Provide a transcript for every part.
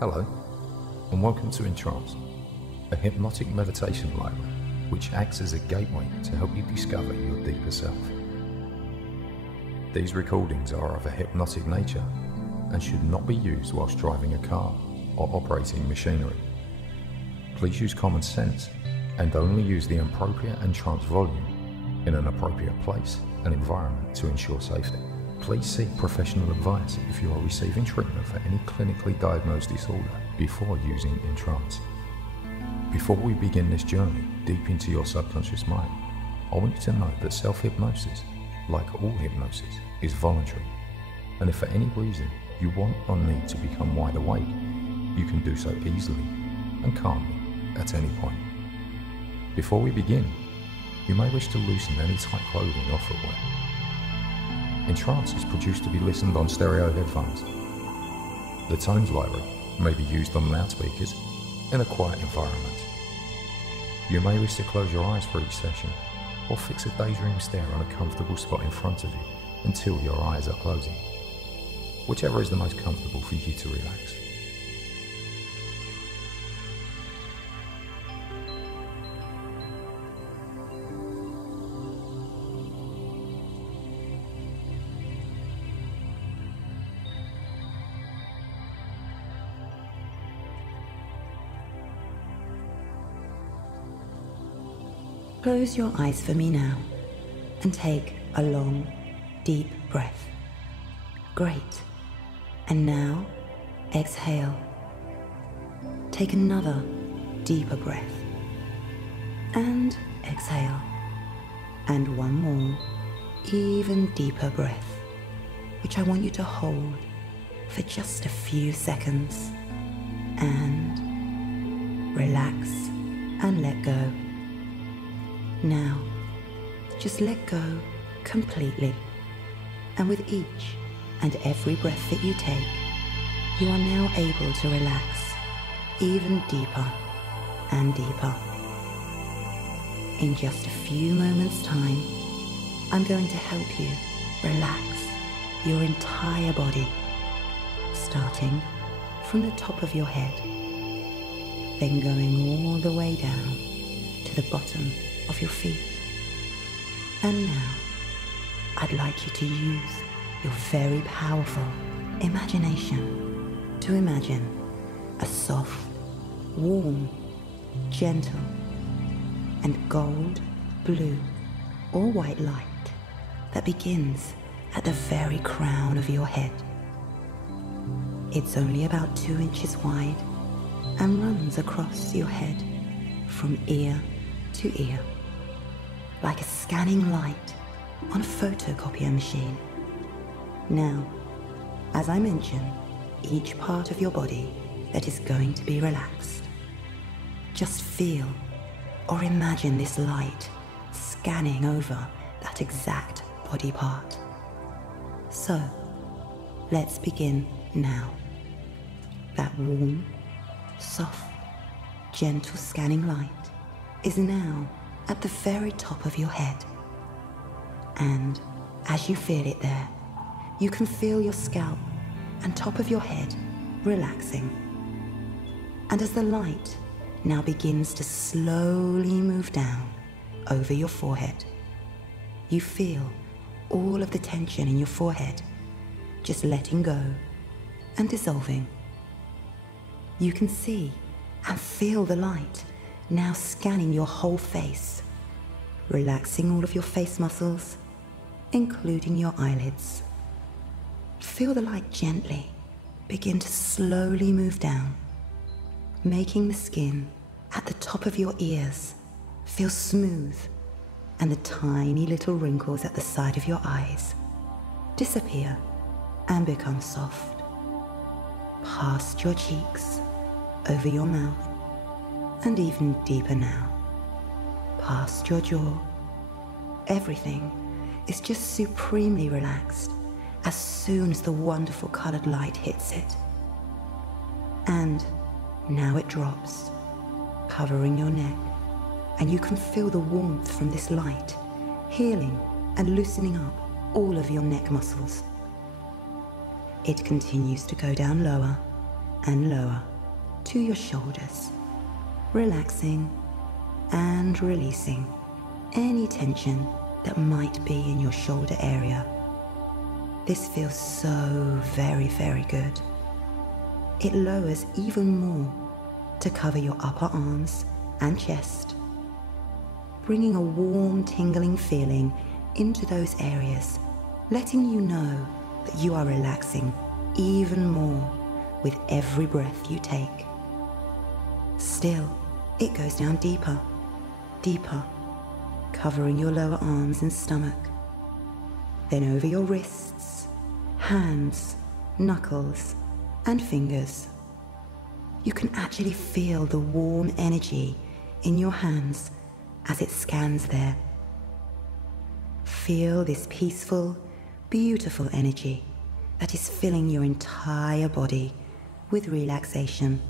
Hello, and welcome to EnTrance, a hypnotic meditation library which acts as a gateway to help you discover your deeper self. These recordings are of a hypnotic nature and should not be used whilst driving a car or operating machinery. Please use common sense and only use the appropriate EnTrance volume in an appropriate place and environment to ensure safety. Please seek professional advice if you are receiving treatment for any clinically diagnosed disorder before using EnTrance. Before we begin this journey deep into your subconscious mind, I want you to know that self-hypnosis, like all hypnosis, is voluntary, and if for any reason you want or need to become wide awake, you can do so easily and calmly at any point. Before we begin, you may wish to loosen any tight clothing or footwear. EnTrance is produced to be listened on stereo headphones. The tones library may be used on loudspeakers in a quiet environment. You may wish to close your eyes for each session or fix a daydream stare on a comfortable spot in front of you until your eyes are closing. Whichever is the most comfortable for you to relax. Close your eyes for me now and take a long, deep breath. Great. And now, exhale. Take another deeper breath. And exhale. And one more, even deeper breath, which I want you to hold for just a few seconds. And relax and let go. Now, just let go completely, and with each and every breath that you take, you are now able to relax even deeper and deeper. In just a few moments' time, I'm going to help you relax your entire body, starting from the top of your head, then going all the way down to the bottom of your feet. And now, I'd like you to use your very powerful imagination to imagine a soft, warm, gentle, and gold, blue, or white light that begins at the very crown of your head. It's only about 2 inches wide and runs across your head from ear to ear, like a scanning light on a photocopier machine. Now, as I mention, each part of your body that is going to be relaxed, just feel or imagine this light scanning over that exact body part. So, let's begin now. That warm, soft, gentle scanning light is now at the very top of your head. And as you feel it there, you can feel your scalp and top of your head relaxing. And as the light now begins to slowly move down over your forehead, you feel all of the tension in your forehead just letting go and dissolving. You can see and feel the light now scanning your whole face, relaxing all of your face muscles, including your eyelids. Feel the light gently begin to slowly move down, making the skin at the top of your ears feel smooth, and the tiny little wrinkles at the side of your eyes disappear and become soft. Past your cheeks, over your mouth, and even deeper now, past your jaw. Everything is just supremely relaxed as soon as the wonderful colored light hits it. And now it drops, covering your neck, and you can feel the warmth from this light healing and loosening up all of your neck muscles. It continues to go down lower and lower to your shoulders, relaxing and releasing any tension that might be in your shoulder area. This feels so very, very good. It lowers even more to cover your upper arms and chest, bringing a warm, tingling feeling into those areas, letting you know that you are relaxing even more with every breath you take. Still, it goes down deeper, deeper, covering your lower arms and stomach, then over your wrists, hands, knuckles, and fingers. You can actually feel the warm energy in your hands as it scans there. Feel this peaceful, beautiful energy that is filling your entire body with relaxation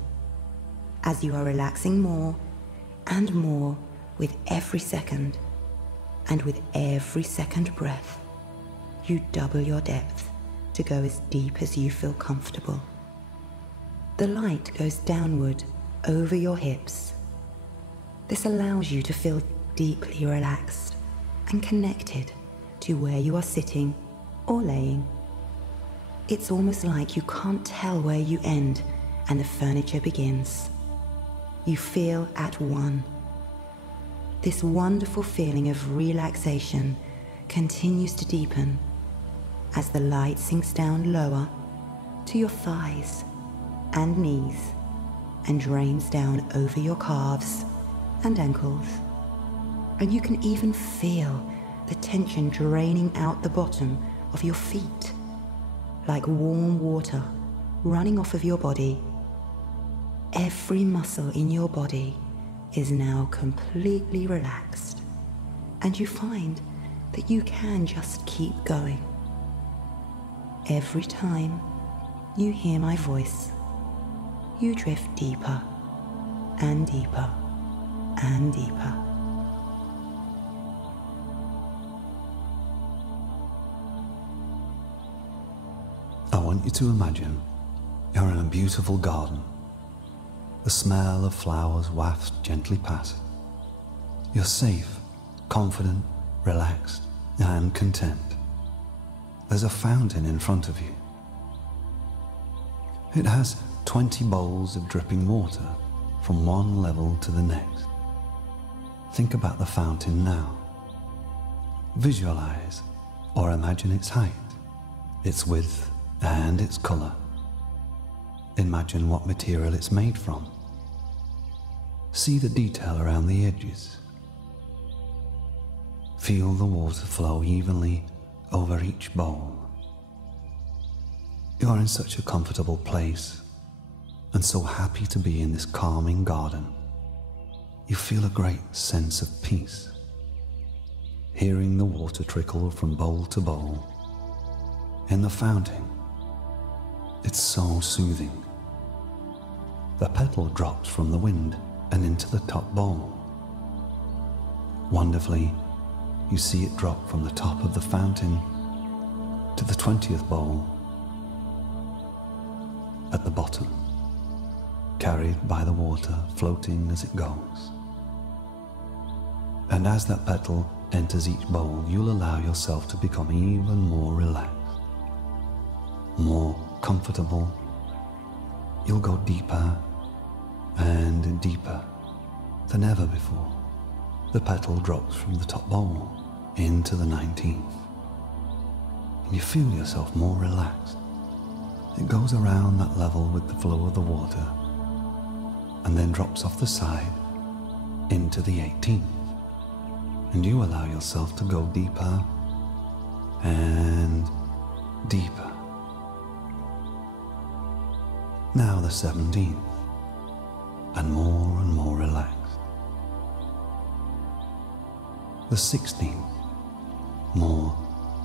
as you are relaxing more and more with every second, and with every second breath, you double your depth to go as deep as you feel comfortable. The light goes downward over your hips. This allows you to feel deeply relaxed and connected to where you are sitting or laying. It's almost like you can't tell where you end and the furniture begins. You feel at one. This wonderful feeling of relaxation continues to deepen as the light sinks down lower to your thighs and knees and drains down over your calves and ankles. And you can even feel the tension draining out the bottom of your feet, like warm water running off of your body. Every muscle in your body is now completely relaxed, and you find that you can just keep going. Every time you hear my voice, you drift deeper and deeper and deeper. I want you to imagine you're in a beautiful garden. The smell of flowers wafts gently past. You're safe, confident, relaxed, and content. There's a fountain in front of you. It has 20 bowls of dripping water from one level to the next. Think about the fountain now. Visualize or imagine its height, its width, and its color. Imagine what material it's made from. See the detail around the edges. Feel the water flow evenly over each bowl. You're in such a comfortable place and so happy to be in this calming garden. You feel a great sense of peace. Hearing the water trickle from bowl to bowl in the fountain, it's so soothing. The petal drops from the wind and into the top bowl. Wonderfully, you see it drop from the top of the fountain to the 20th bowl at the bottom, carried by the water floating as it goes. And as that petal enters each bowl, you'll allow yourself to become even more relaxed, more comfortable. You'll go deeper and deeper than ever before. The petal drops from the top bowl into the 19th, and you feel yourself more relaxed. It goes around that level with the flow of the water, and then drops off the side into the 18th, and you allow yourself to go deeper and deeper. Now the 17th, and more relaxed. The 16th, more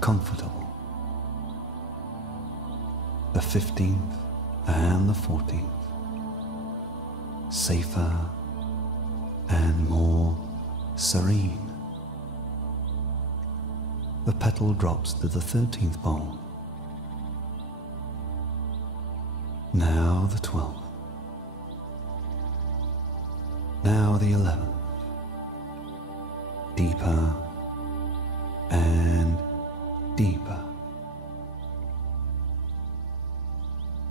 comfortable. The 15th and the 14th, safer and more serene. The petal drops to the 13th bowl. Now the 12th, Now the 11th. Deeper and deeper.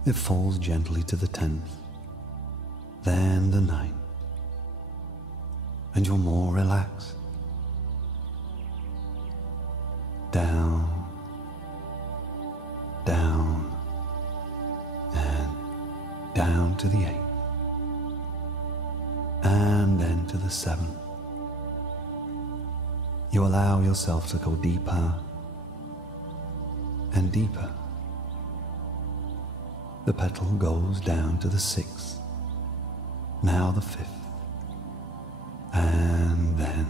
It falls gently to the 10th, then the 9th, and you're more relaxed. Down, down, and down to the 8th, and then to the 7th. You allow yourself to go deeper and deeper. The petal goes down to the 6th, now the 5th, and then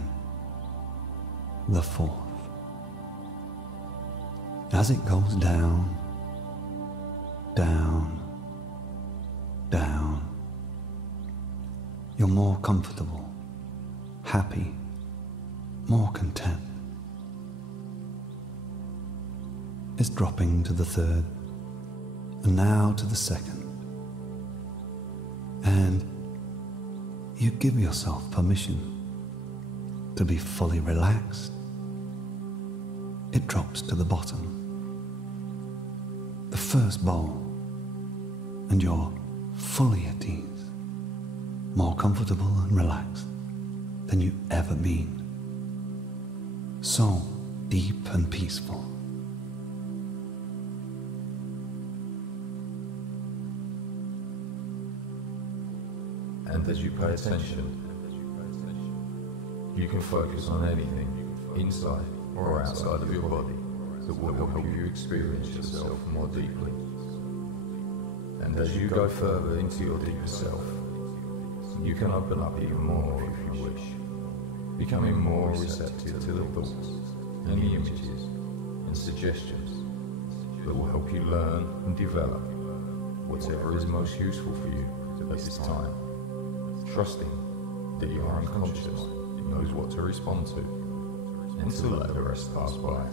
the 4th. As it goes down, down, down, you're more comfortable, happy, more content. It's dropping to the 3rd, and now to the 2nd. And you give yourself permission to be fully relaxed. It drops to the bottom. The first bowl, and you're fully at ease, more comfortable and relaxed than you've ever been. So deep and peaceful. And as you pay attention, you can focus on anything inside or outside of your body that will help you experience yourself more deeply. And as you go further into your deeper self, you can open up even more if you wish, becoming more receptive to the thoughts and the images and suggestions that will help you learn and develop whatever is most useful for you at this time, trusting that your unconscious knows what to respond to and to let the rest pass by.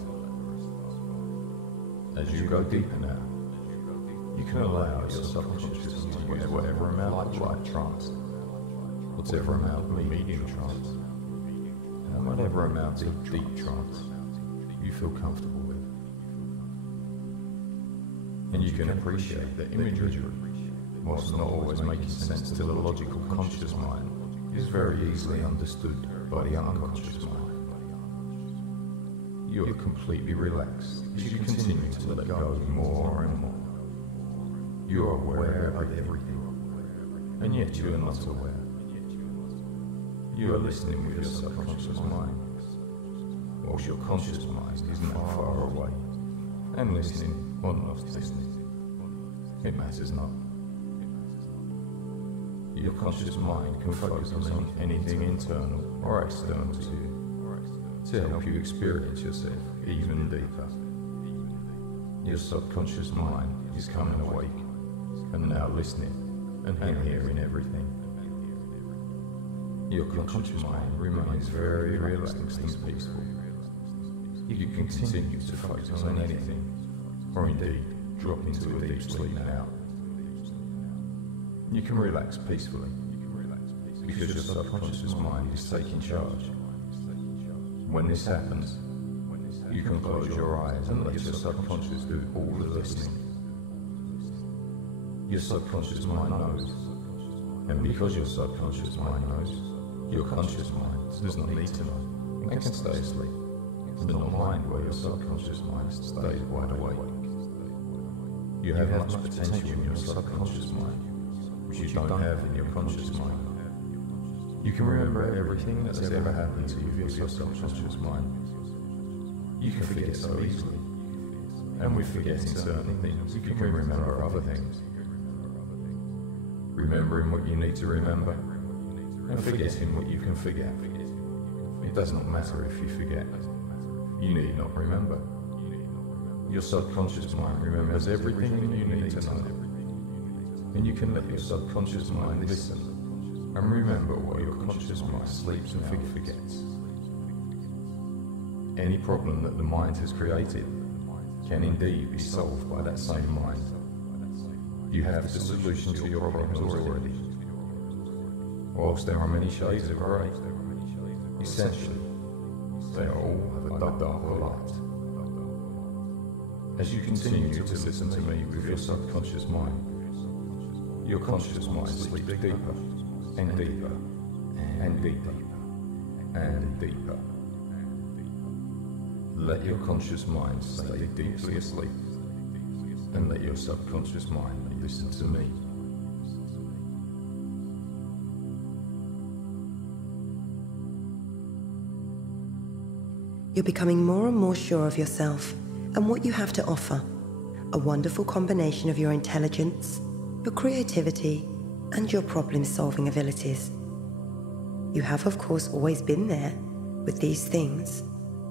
As you go deeper now, you can allow your subconscious to use whatever amount of light trance, whatever amount of medium trance, and whatever amount of deep trance you feel comfortable with. And you can appreciate that imagery, whilst not always making sense to the logical conscious mind, is very easily understood by the unconscious mind. You are completely relaxed as you continue to let go more and more. You are aware of everything, and yet you are not aware. You are listening with your subconscious mind, whilst your conscious mind is not far away, and listening or not listening. It matters not. Your conscious mind can focus on anything internal or external to you to help you experience yourself even deeper. Your subconscious mind is coming awake and now listening and hearing everything. Your conscious mind remains very relaxed and peaceful. You can continue to focus on anything, or indeed drop into a deep sleep now. You can relax peacefully because your subconscious mind is taking charge. When this happens, you can close your eyes and let your subconscious do all the listening. Your subconscious mind knows, and because your subconscious mind knows, your conscious mind does not need to know and can stay asleep, but not mind where your subconscious mind stays wide awake. You have much potential in your subconscious mind, which you don't have in your conscious mind. You can remember everything that's ever happened to you with your subconscious mind. You can forget so easily, and with forgetting certain things, you can remember other things. Remembering what you need to remember, and forgetting what you can forget. It does not matter if you forget. You need not remember. Your subconscious mind remembers everything that you need to know. And you can let your subconscious mind listen and remember what your conscious mind sleeps and forgets. Any problem that the mind has created can indeed be solved by that same mind. You have the solution to your problems already. Whilst there are many shades of grey, essentially, they all have a darker light. As you continue to listen to me with your subconscious mind, your conscious mind sleeps deeper and deeper and deeper and deeper. Let your conscious mind stay deeply asleep, and let your subconscious mind listen to me. You're becoming more and more sure of yourself and what you have to offer. A wonderful combination of your intelligence, your creativity, and your problem-solving abilities. You have, of course, always been there with these things,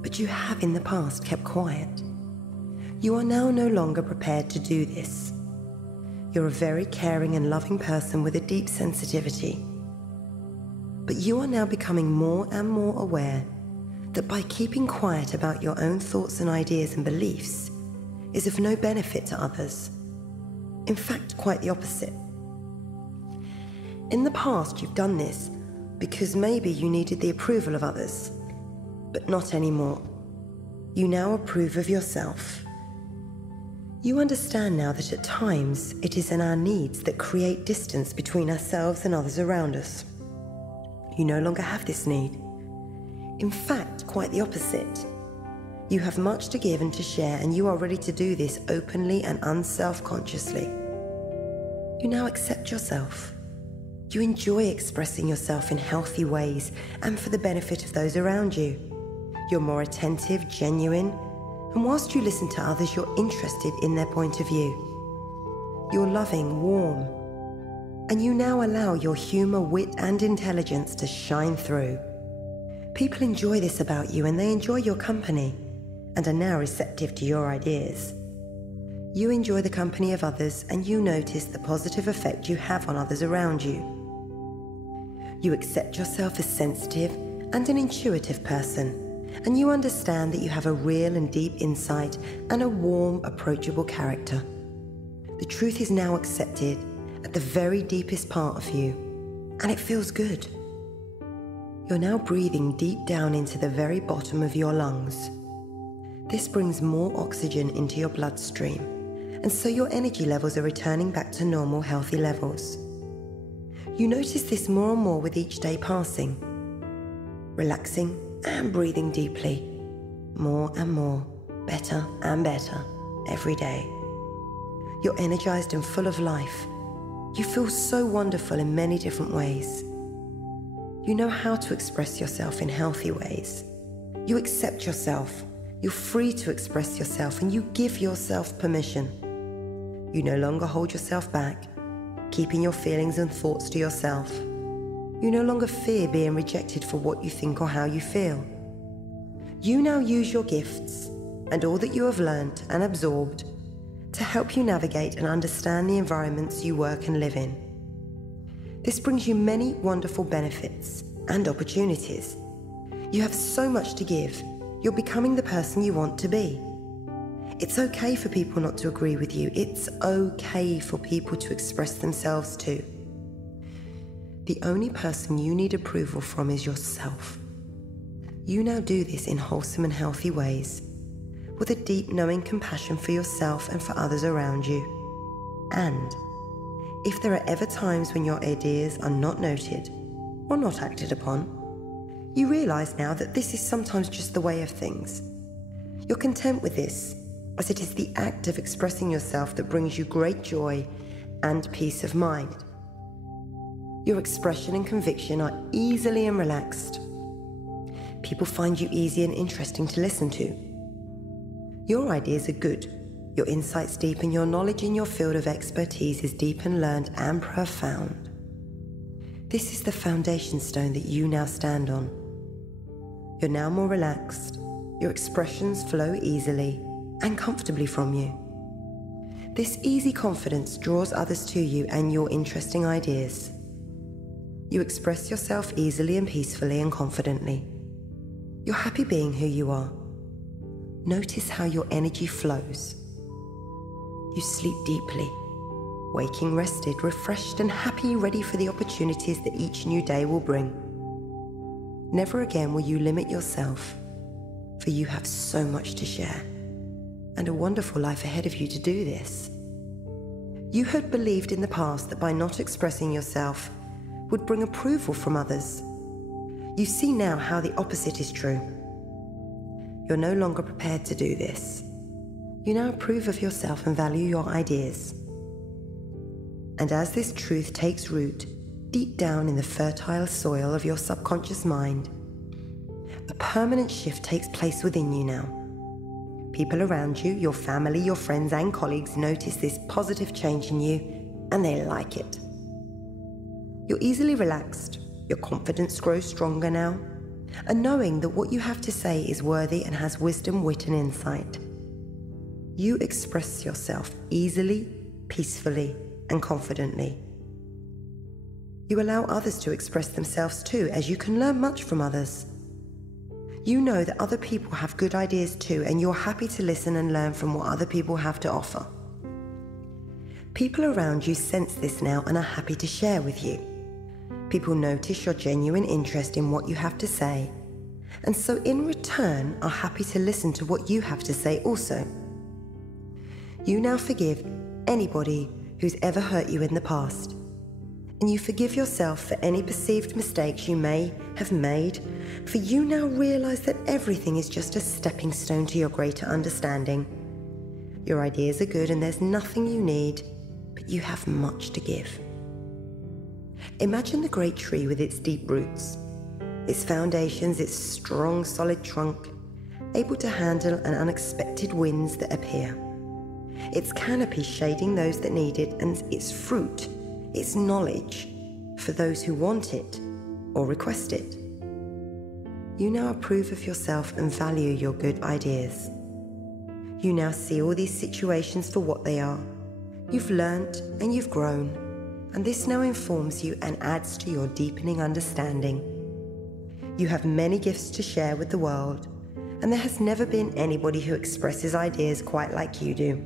but you have in the past kept quiet. You are now no longer prepared to do this. You're a very caring and loving person with a deep sensitivity. But you are now becoming more and more aware that by keeping quiet about your own thoughts and ideas and beliefs is of no benefit to others. In fact, quite the opposite. In the past, you've done this because maybe you needed the approval of others, but not anymore. You now approve of yourself. You understand now that at times it is in our needs that create distance between ourselves and others around us. You no longer have this need. In fact, quite the opposite. You have much to give and to share, and you are ready to do this openly and unself-consciously. You now accept yourself. You enjoy expressing yourself in healthy ways and for the benefit of those around you. You're more attentive, genuine, and whilst you listen to others, you're interested in their point of view. You're loving, warm, and you now allow your humour, wit, and intelligence to shine through. People enjoy this about you, and they enjoy your company and are now receptive to your ideas. You enjoy the company of others, and you notice the positive effect you have on others around you. You accept yourself as sensitive and an intuitive person, and you understand that you have a real and deep insight and a warm, approachable character. The truth is now accepted at the very deepest part of you, and it feels good. You're now breathing deep down into the very bottom of your lungs. This brings more oxygen into your bloodstream, and so your energy levels are returning back to normal, healthy levels. You notice this more and more with each day passing, relaxing and breathing deeply, more and more, better and better, every day. You're energized and full of life. You feel so wonderful in many different ways. You know how to express yourself in healthy ways. You accept yourself. You're free to express yourself, and you give yourself permission. You no longer hold yourself back, keeping your feelings and thoughts to yourself. You no longer fear being rejected for what you think or how you feel. You now use your gifts and all that you have learnt and absorbed to help you navigate and understand the environments you work and live in. This brings you many wonderful benefits and opportunities. You have so much to give. You're becoming the person you want to be. It's okay for people not to agree with you. It's okay for people to express themselves too. The only person you need approval from is yourself. You now do this in wholesome and healthy ways, with a deep knowing compassion for yourself and for others around you. And if there are ever times when your ideas are not noted or not acted upon, you realize now that this is sometimes just the way of things. You're content with this, as it is the act of expressing yourself that brings you great joy and peace of mind. Your expression and conviction are easily and relaxed. People find you easy and interesting to listen to. Your ideas are good. Your insights deep, and your knowledge in your field of expertise is deep and learned and profound. This is the foundation stone that you now stand on. You're now more relaxed. Your expressions flow easily and comfortably from you. This easy confidence draws others to you and your interesting ideas. You express yourself easily and peacefully and confidently. You're happy being who you are. Notice how your energy flows. You sleep deeply. waking rested, refreshed and happy, ready for the opportunities that each new day will bring. Never again will you limit yourself, for you have so much to share, and a wonderful life ahead of you to do this. You had believed in the past that by not expressing yourself would bring approval from others. You see now how the opposite is true. You're no longer prepared to do this. You now approve of yourself and value your ideas. And as this truth takes root deep down in the fertile soil of your subconscious mind, a permanent shift takes place within you now. People around you, your family, your friends and colleagues notice this positive change in you, and they like it. You're easily relaxed, your confidence grows stronger now, and knowing that what you have to say is worthy and has wisdom, wit and insight. You express yourself easily, peacefully and confidently. You allow others to express themselves too, as you can learn much from others. You know that other people have good ideas too, and you're happy to listen and learn from what other people have to offer. People around you sense this now and are happy to share with you. People notice your genuine interest in what you have to say, and so in return are happy to listen to what you have to say also. You now forgive anybody who's ever hurt you in the past, and you forgive yourself for any perceived mistakes you may have made, for you now realize that everything is just a stepping stone to your greater understanding. Your ideas are good and there's nothing you need, but you have much to give. Imagine the great tree with its deep roots, its foundations, its strong, solid trunk, able to handle an unexpected winds that appear, its canopy shading those that need it, and its fruit, its knowledge, for those who want it or request it. You now approve of yourself and value your good ideas. You now see all these situations for what they are. You've learnt and you've grown, and this now informs you and adds to your deepening understanding. You have many gifts to share with the world, and there has never been anybody who expresses ideas quite like you do.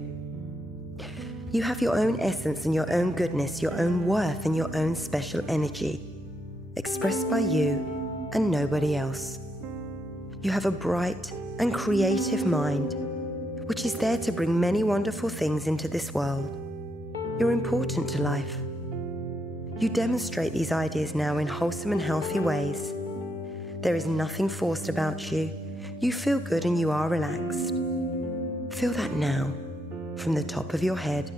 You have your own essence and your own goodness, your own worth and your own special energy, expressed by you and nobody else. You have a bright and creative mind, which is there to bring many wonderful things into this world. You're important to life. You demonstrate these ideas now in wholesome and healthy ways. There is nothing forced about you. You feel good and you are relaxed. Feel that now, from the top of your head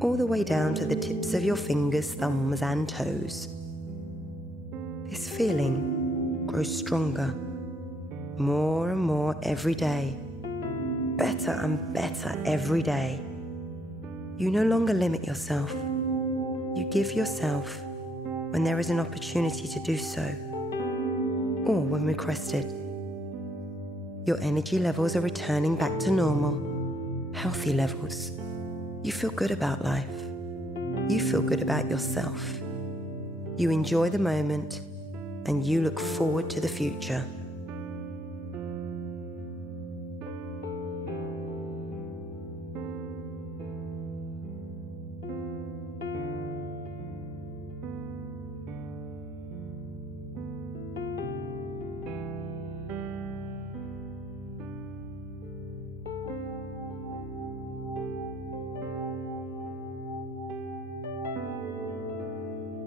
all the way down to the tips of your fingers, thumbs and toes. This feeling grows stronger, more and more every day, better and better every day. You no longer limit yourself. You give yourself when there is an opportunity to do so, or when requested. Your energy levels are returning back to normal, healthy levels. You feel good about life. You feel good about yourself. You enjoy the moment, and you look forward to the future.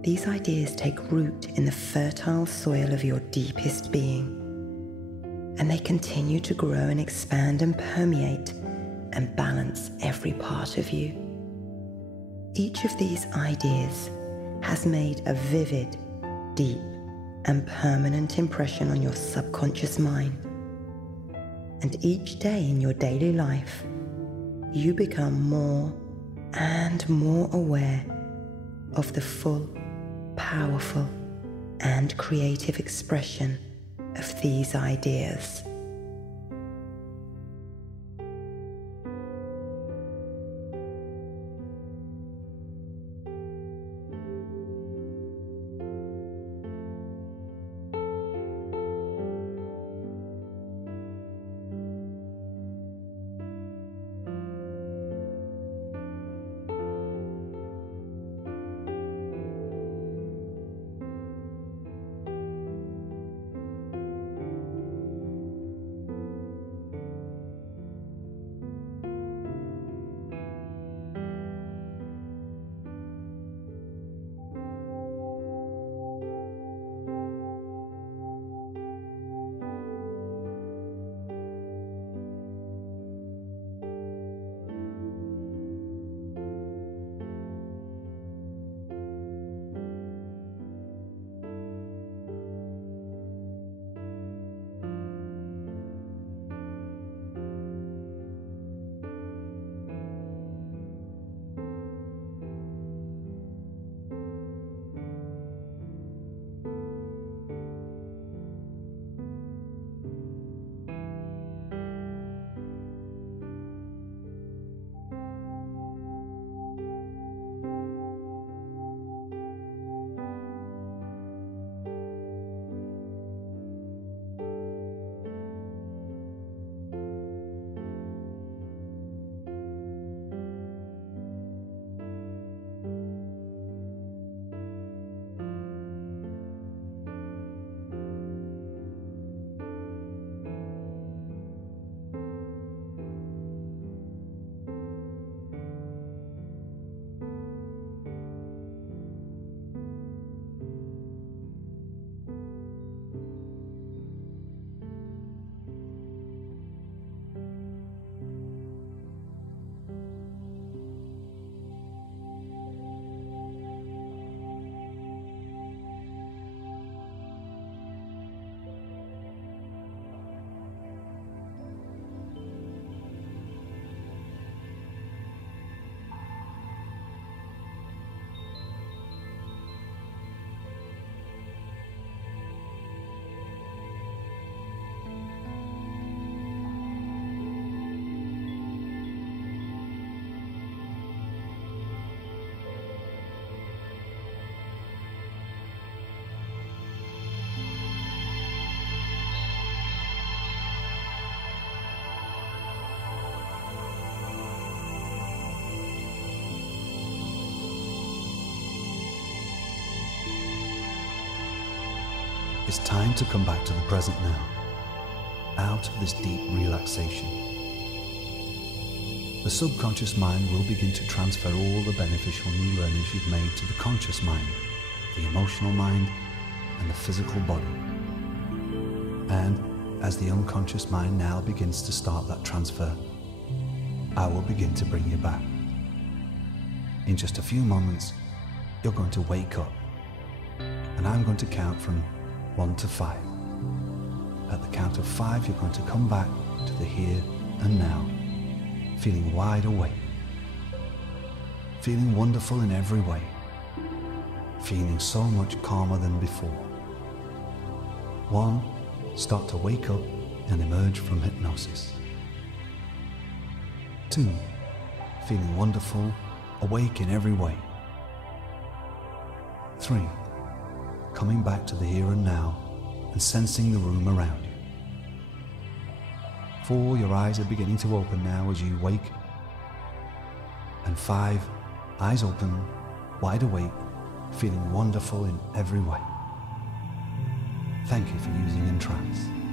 These ideas take root in the fertile soil of your deepest being, and they continue to grow and expand and permeate and balance every part of you. Each of these ideas has made a vivid, deep, and permanent impression on your subconscious mind. And each day in your daily life, you become more and more aware of the full, powerful and creative expression of these ideas. It's time to come back to the present now, out of this deep relaxation. The subconscious mind will begin to transfer all the beneficial new learnings you've made to the conscious mind, the emotional mind, and the physical body. And as the unconscious mind now begins to start that transfer, I will begin to bring you back. In just a few moments, you're going to wake up, and I'm going to count from 1 to 5. At the count of 5, you're going to come back to the here and now, feeling wide awake, feeling wonderful in every way, feeling so much calmer than before. 1, start to wake up and emerge from hypnosis. 2, feeling wonderful, awake in every way. 3, coming back to the here and now and sensing the room around you. 4, your eyes are beginning to open now as you wake. And 5, eyes open, wide awake, feeling wonderful in every way. Thank you for using EnTrance.